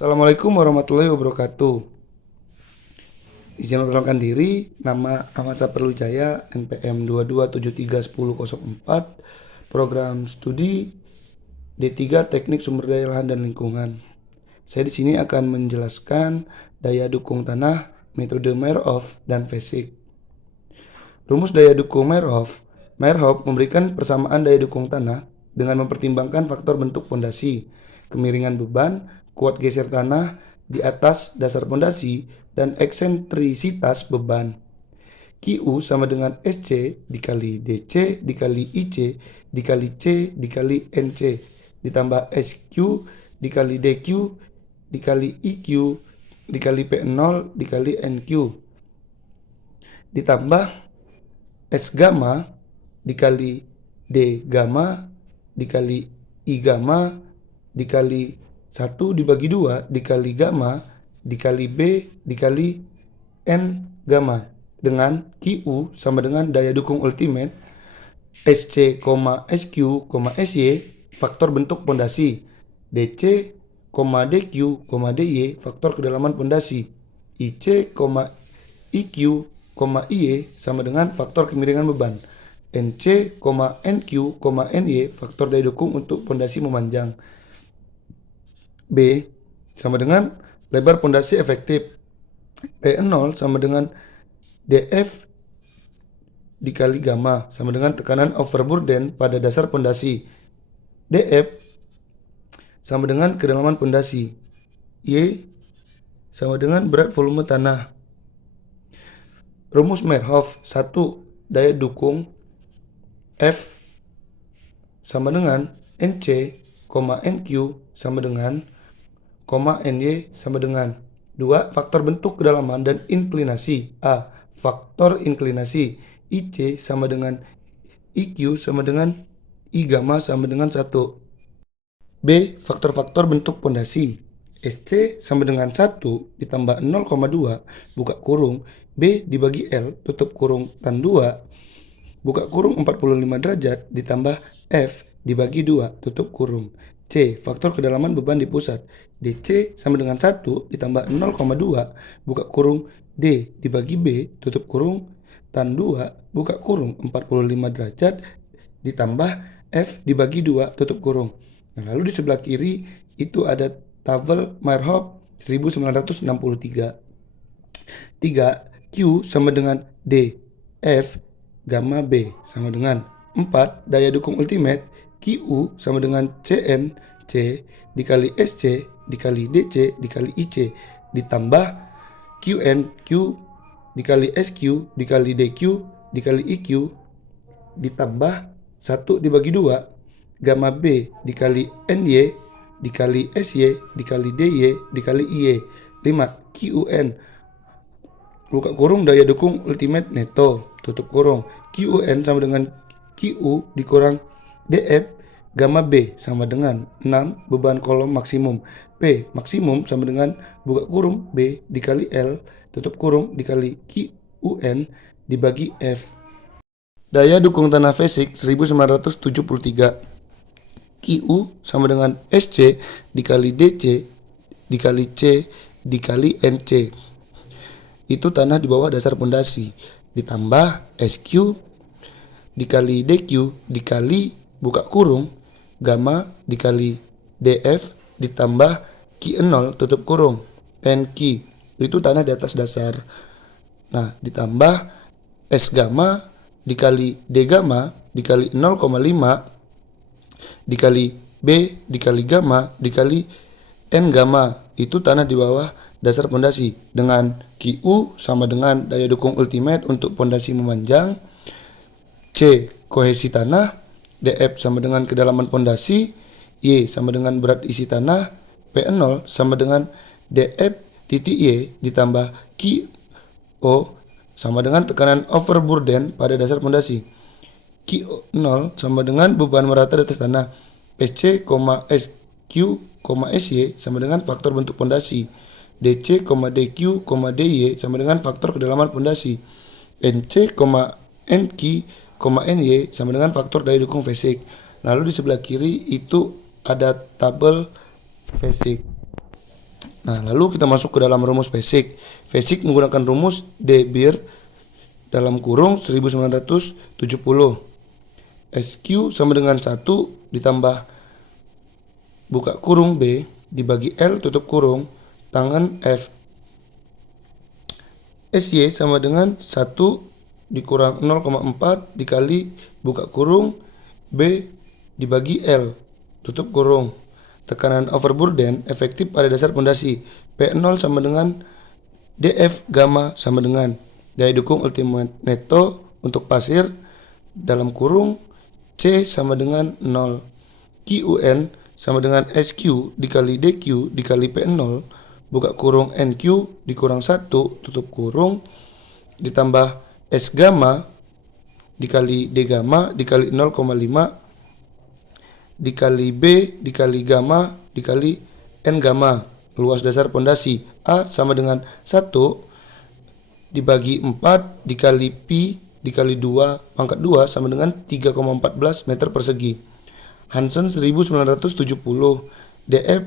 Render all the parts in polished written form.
Assalamualaikum warahmatullahi wabarakatuh. Izin memperkenalkan diri, nama Ahmad Saperlujaya, NPM 22731004, program studi D3 Teknik Sumber Daya Lahan dan Lingkungan. Saya di sini akan menjelaskan daya dukung tanah, metode Meyerhof, dan Fasig. Rumus daya dukung Meyerhof. Meyerhof memberikan persamaan daya dukung tanah dengan mempertimbangkan faktor bentuk pondasi, kemiringan beban, kuat geser tanah di atas dasar pondasi, dan eksentrisitas beban. QU sama dengan SC dikali DC dikali IC dikali C dikali NC ditambah SQ dikali DQ dikali IQ dikali P0 dikali NQ ditambah S gamma dikali D gamma dikali I gamma dikali 1 dibagi 2 dikali gamma dikali B dikali N gamma dengan QU sama dengan daya dukung ultimate SC, SQ, SY faktor bentuk pondasi, DC, DQ, DY faktor kedalaman pondasi, IC, IQ, IY sama dengan faktor kemiringan beban, NC, NQ, NY faktor daya dukung untuk pondasi memanjang. B sama dengan lebar pondasi efektif. P0 sama dengan DF dikali gamma sama dengan tekanan overburden pada dasar pondasi. DF sama dengan kedalaman pondasi. Y sama dengan berat volume tanah. Rumus Meyerhof 1. Daya dukung F sama dengan NC, NQ sama dengan NY sama dengan 2. Faktor bentuk kedalaman dan inklinasi. A. Faktor inklinasi. IC sama dengan IQ sama dengan I gamma sama dengan 1. B. Faktor-faktor bentuk pondasi. SC sama dengan 1 ditambah 0,2 buka kurung B dibagi L tutup kurung tan 2 buka kurung 45 derajat ditambah F dibagi 2 tutup kurung. C. Faktor kedalaman beban di pusat. DC sama dengan 1 ditambah 0,2 buka kurung D dibagi B tutup kurung tan 2 buka kurung 45 derajat ditambah F dibagi 2 tutup kurung. Nah, lalu di sebelah kiri itu ada tabel Meyerhof 1963. 3. Q sama dengan D. F gamma B sama dengan 4. Daya dukung ultimate QU sama dengan CN C dikali SC dikali DC dikali IC ditambah QN Q dikali SQ dikali DQ dikali IQ ditambah 1 dibagi 2 gamma B dikali NY dikali SY dikali DY dikali IY. 5. QUN buka kurung daya dukung ultimate neto tutup kurung QUN sama dengan QU dikurang DF gamma B sama dengan 6 beban kolom maksimum. P maksimum sama dengan buka kurung B dikali L tutup kurung dikali QUN dibagi F. Daya dukung tanah Fasig 1973. QU sama dengan SC dikali DC dikali C dikali NC. Itu tanah di bawah dasar pondasi ditambah SQ dikali DQ dikali buka kurung gamma dikali DF ditambah Q0 tutup kurung NQ itu tanah di atas dasar. Nah, ditambah S gamma dikali D gamma dikali 0,5 dikali B dikali gamma dikali N gamma itu tanah di bawah dasar pondasi dengan QU sama dengan daya dukung ultimate untuk pondasi memanjang. C kohesi tanah. DF sama dengan kedalaman pondasi. Y sama dengan berat isi tanah. P0 sama dengan DF titik Y ditambah QO sama dengan tekanan overburden pada dasar pondasi. Q0 sama dengan beban merata di atas tanah. SC, SQ, SY sama dengan faktor bentuk pondasi. DC, DQ, DY sama dengan faktor kedalaman pondasi. NC, NQ, NY sama dengan faktor daya dukung Fasig. Lalu di sebelah kiri itu ada tabel Fasig. Nah, lalu kita masuk ke dalam rumus basic. Basic menggunakan rumus D bir dalam kurung 1970. SQ sama dengan 1 ditambah buka kurung B dibagi L tutup kurung tangan F. SY sama dengan 1 dikurang 0,4 dikali buka kurung B dibagi L tutup kurung. Tekanan overburden efektif pada dasar pondasi P0 sama dengan DF gamma sama dengan daya dukung ultimate neto untuk pasir dalam kurung C sama dengan 0. QN sama dengan SQ dikali DQ dikali P0 buka kurung NQ dikurang 1 tutup kurung ditambah S gamma dikali D gamma dikali 0,5 dikali B dikali gamma dikali N gamma. Luas dasar pondasi A sama dengan 1 dibagi 4 dikali pi dikali 2 pangkat 2 sama dengan 3,14 meter persegi. Hansen 1970. DF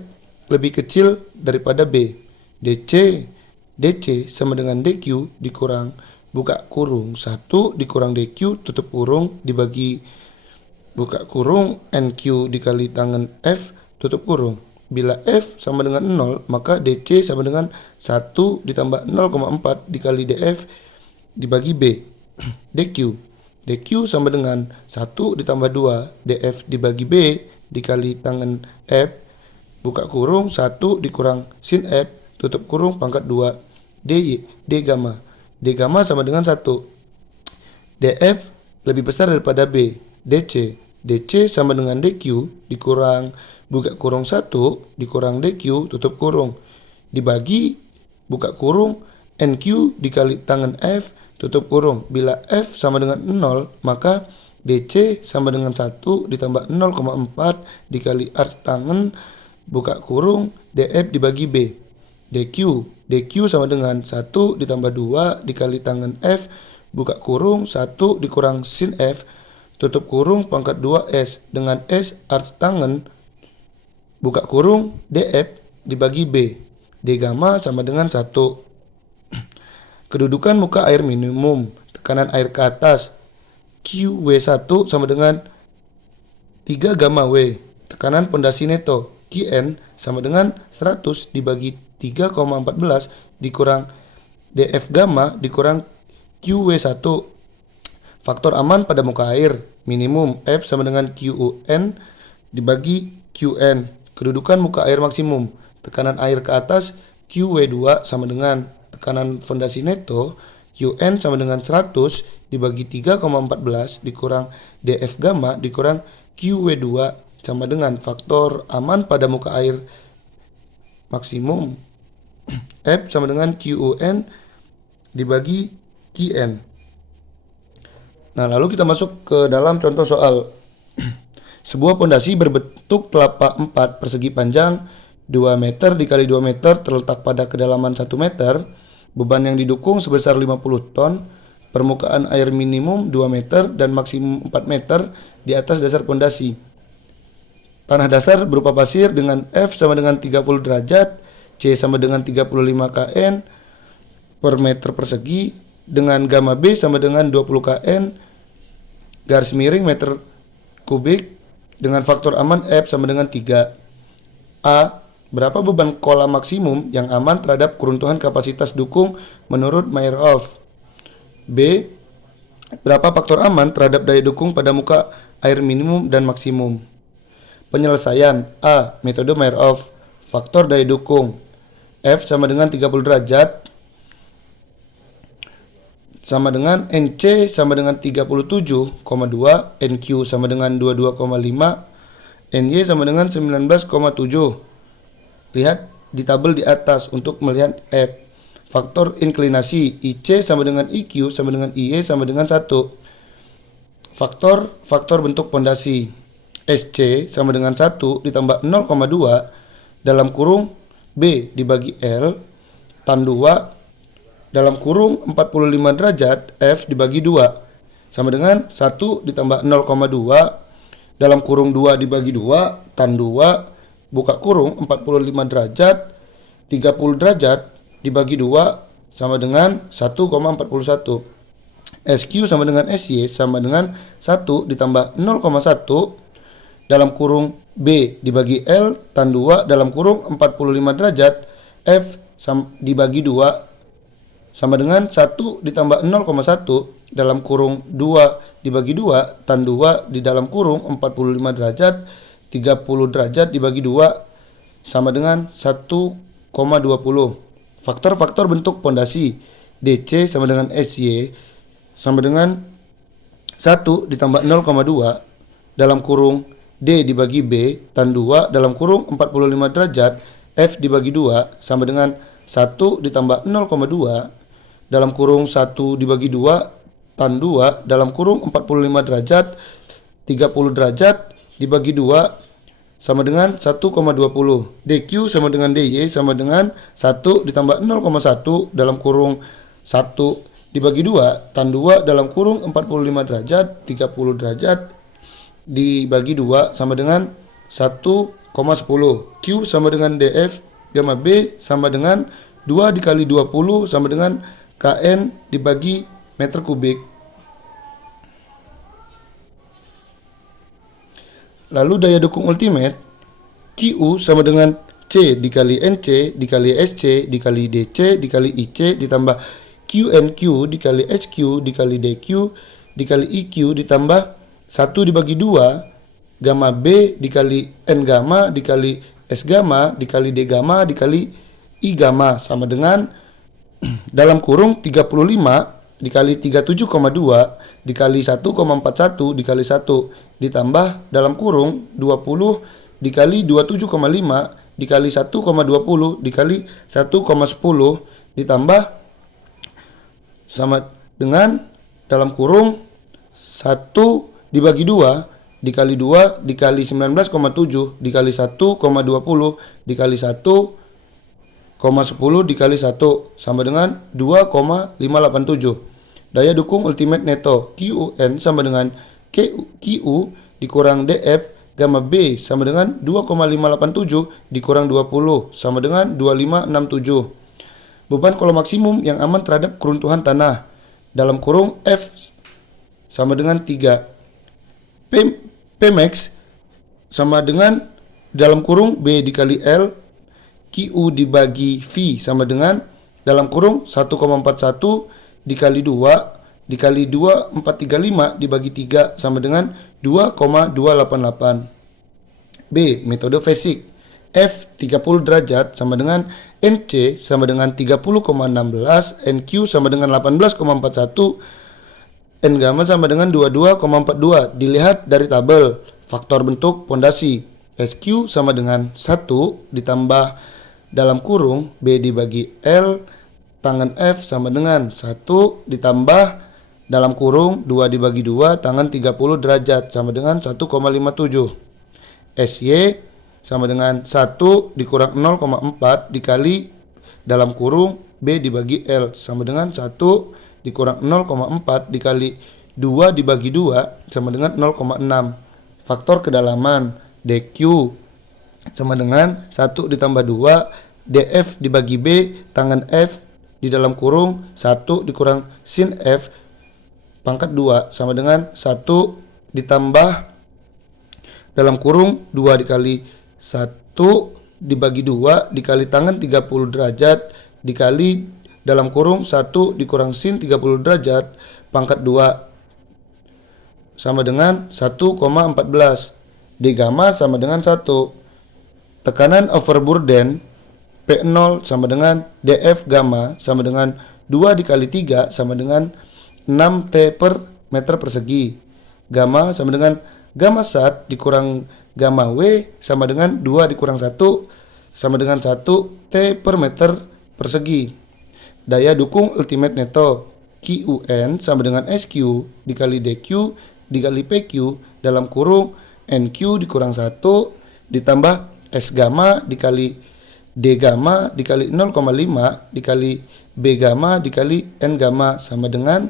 lebih kecil daripada B. DC sama dengan DQ dikurang buka kurung 1 dikurang DQ tutup kurung dibagi buka kurung NQ dikali tangan F tutup kurung. Bila F sama dengan 0 maka DC sama dengan 1 ditambah 0,4 dikali DF dibagi B. DQ sama dengan 1 ditambah 2 DF dibagi B dikali tangan F buka kurung 1 dikurang sin F tutup kurung pangkat 2 D gamma. D gamma sama dengan 1. DF lebih besar daripada B. DC sama dengan DQ dikurang buka kurung 1 dikurang DQ tutup kurung dibagi buka kurung NQ dikali tangan F tutup kurung. Bila F sama dengan 0 maka DC sama dengan 1 ditambah 0,4 dikali ars tangan buka kurung DF dibagi B. DQ sama dengan 1 ditambah 2 dikali tangan F buka kurung 1 dikurang sin F tutup kurung pangkat 2S dengan S ars tangan buka kurung DF dibagi B. D gamma sama dengan 1. Kedudukan muka air minimum, tekanan air ke atas QW1 sama dengan 3 gamma W. Tekanan pondasi neto QN sama dengan 100 dibagi 3,14 dikurang DF gamma dikurang QW1. Faktor aman pada muka air minimum F sama dengan QUN dibagi QN. Kedudukan muka air maksimum, tekanan air ke atas QW2 sama dengan tekanan fondasi neto QN sama dengan 100 dibagi 3,14 dikurang DF gamma dikurang QW2 sama dengan faktor aman pada muka air maksimum F sama dengan QUN dibagi QN. Nah, lalu kita masuk ke dalam contoh soal. Sebuah pondasi berbentuk telapak 4 persegi panjang 2 meter dikali 2 meter terletak pada kedalaman 1 meter. Beban yang didukung sebesar 50 ton. Permukaan air minimum 2 meter dan maksimum 4 meter di atas dasar pondasi. Tanah dasar berupa pasir dengan F sama dengan 30 derajat, C sama dengan 35 kN per meter persegi, dengan gamma B sama dengan 20 kN garis miring meter kubik dengan faktor aman F sama dengan 3. A. Berapa beban kolam maksimum yang aman terhadap keruntuhan kapasitas dukung menurut Meyerhof? B. Berapa faktor aman terhadap daya dukung pada muka air minimum dan maksimum? Penyelesaian. A. Metode Meyerhof. Faktor daya dukung F sama dengan 30 derajat sama dengan NC sama dengan 37,2, NQ sama dengan 22,5, NY sama dengan 19,7. Lihat di tabel di atas untuk melihat F. Faktor inklinasi IC sama dengan IQ sama dengan IE sama dengan 1. Faktor bentuk pondasi SC sama dengan 1 ditambah 0,2 dalam kurung B dibagi L tan 2 dalam kurung 45 derajat F dibagi 2 sama dengan 1 ditambah 0,2 dalam kurung 2 dibagi 2 tan 2 buka kurung 45 derajat 30 derajat dibagi 2 sama dengan 1,41. SQ sama dengan SY sama dengan 1 ditambah 0,1 dalam kurung B dibagi L tan 2 dalam kurung 45 derajat F dibagi 2 sama dengan 1 ditambah 0,1 dalam kurung 2 dibagi 2 tan 2 di dalam kurung 45 derajat 30 derajat dibagi 2 sama dengan 1,20. Faktor-faktor bentuk pondasi DC sama dengan SY sama dengan 1 ditambah 0,2 dalam kurung D dibagi B tan 2 dalam kurung 45 derajat F dibagi 2 sama dengan 1 ditambah 0,2 dalam kurung 1 dibagi 2 tan 2 dalam kurung 45 derajat 30 derajat dibagi 2 sama dengan 1,20. DQ sama dengan DY sama dengan 1 ditambah 0,1 dalam kurung 1 dibagi 2 tan 2 dalam kurung 45 derajat 30 derajat dibagi 2 sama dengan 1,10. Q sama dengan DF gamma B sama dengan 2 dikali 20 sama dengan KN dibagi meter kubik. Lalu daya dukung ultimate QU sama dengan C dikali NC dikali SC dikali DC dikali IC ditambah QNQ dikali SQ dikali DQ dikali IQ ditambah 1 dibagi 2 gamma B dikali N gamma dikali S gamma dikali D gamma dikali I gamma sama dengan dalam kurung 35 dikali 37,2 dikali 1,41 dikali 1 ditambah dalam kurung 20 dikali 27,5 dikali 1,20 dikali 1,10 ditambah sama dengan dalam kurung 1 dibagi 2 dikali 2 dikali 19,7 dikali 1,20 dikali 1,10 dikali 1 sama dengan 2,587. Daya dukung ultimate neto QUN sama dengan QU dikurang DF gamma B sama dengan 2,587 dikurang 20 sama dengan 2567. Beban kolom maksimum yang aman terhadap keruntuhan tanah dalam kurung F sama dengan 3. Pmax sama dengan dalam kurung B dikali L QU dibagi V sama dengan dalam kurung 1,41 dikali 2 dikali 2435 dibagi 3 sama dengan 2,288. B. Metode Fasik. F 30 derajat sama dengan NC sama dengan 30,16 NQ sama dengan 18,41 N gamma sama dengan 22,42. Dilihat dari tabel. Faktor bentuk pondasi SQ sama dengan 1 ditambah dalam kurung B dibagi L tangan F sama dengan 1 ditambah dalam kurung 2 dibagi 2 tangan 30 derajat sama dengan 1,57. SY sama dengan 1 dikurang 0,4 dikali dalam kurung B dibagi L sama dengan 1 dikurang 0,4 dikali 2 dibagi 2 sama dengan 0,6. Faktor kedalaman DQ sama dengan 1 ditambah 2 DF dibagi B tangan F di dalam kurung 1 dikurang sin F pangkat 2 sama dengan 1 ditambah dalam kurung 2 dikali 1 dibagi 2 dikali tangan 30 derajat dikali dalam kurung 1 dikurang sin 30 derajat pangkat 2 sama dengan 1,14. D gamma sama dengan 1. Tekanan overburden P0 sama dengan DF gamma sama dengan 2 dikali 3 sama dengan 6 T per meter persegi. Gamma sama dengan gamma sat dikurang gamma W sama dengan 2 dikurang 1 sama dengan 1 T per meter persegi. Daya dukung ultimate neto QUN sama dengan SQ dikali DQ dikali PQ dalam kurung NQ dikurang 1 ditambah S gamma dikali D gamma dikali 0,5 dikali B gamma dikali N gamma sama dengan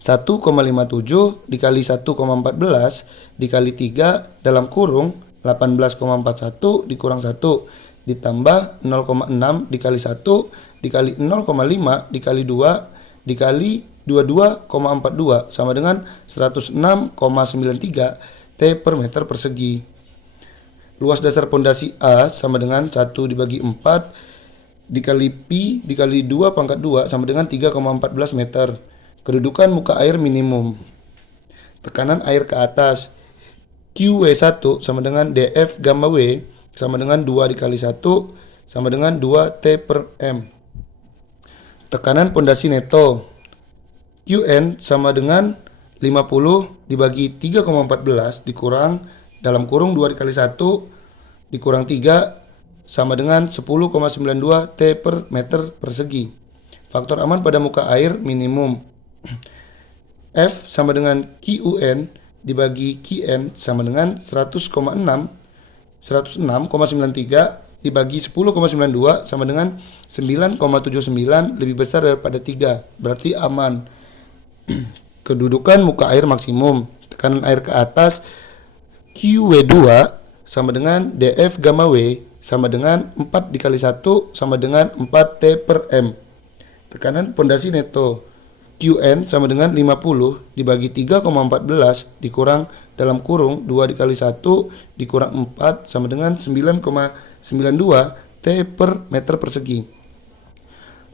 1,57 dikali 1,14 dikali 3 dalam kurung 18,41 dikurang 1 ditambah 0,6 dikali 1 dikali 0,5 dikali 2 dikali 22,42 sama dengan 106,93 T per meter persegi. Luas dasar pondasi A sama dengan 1 dibagi 4 dikali pi dikali 2 pangkat 2 sama dengan 3,14 meter. Kedudukan muka air minimum. Tekanan air ke atas. QW1 sama dengan DF gamma W sama dengan 2 dikali 1 sama dengan 2 T per M. Tekanan pondasi neto. QN sama dengan 50 dibagi 3,14 dikurang dalam kurung 2 dikali 1 dikurang 3 sama dengan 10,92 T per meter persegi. Faktor aman pada muka air minimum. F sama dengan QUN dibagi QN sama dengan 106,93 dibagi 10,92 sama dengan 9,79 lebih besar daripada 3, berarti aman. Kedudukan muka air maksimum. Tekanan air ke atas QW2 sama dengan DF gamma W sama dengan 4 dikali 1 sama dengan 4 T per M. Tekanan pondasi neto. QN sama dengan 50 dibagi 3,14 dikurang dalam kurung 2 dikali 1 dikurang 4 sama dengan 9,92 T per meter persegi.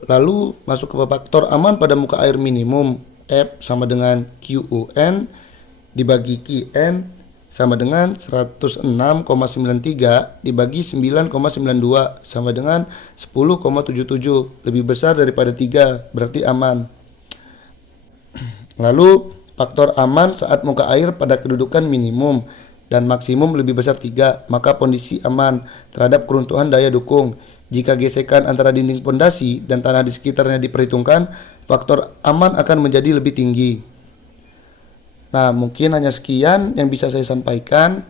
Lalu masuk ke faktor aman pada muka air minimum. F sama dengan QUN dibagi QN sama dengan 106,93 dibagi 9,92 sama dengan 10,77 lebih besar daripada 3, berarti aman. Lalu faktor aman saat muka air pada kedudukan minimum dan maksimum lebih besar 3, maka kondisi aman terhadap keruntuhan daya dukung. Jika gesekan antara dinding pondasi dan tanah di sekitarnya diperhitungkan, faktor aman akan menjadi lebih tinggi. Nah, mungkin hanya sekian yang bisa saya sampaikan.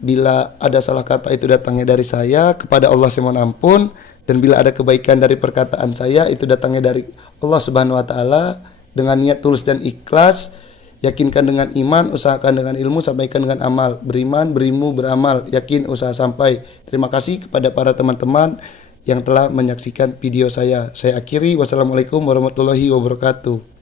Bila ada salah kata itu datangnya dari saya, kepada Allah saya mohon ampun. Dan bila ada kebaikan dari perkataan saya, itu datangnya dari Allah Subhanahu wa Ta'ala. Dengan niat tulus dan ikhlas, yakinkan dengan iman, usahakan dengan ilmu, sampaikan dengan amal. Beriman, berilmu, beramal, yakin, usaha sampai. Terima kasih kepada para teman-teman yang telah menyaksikan video saya. Saya akhiri, wassalamualaikum warahmatullahi wabarakatuh.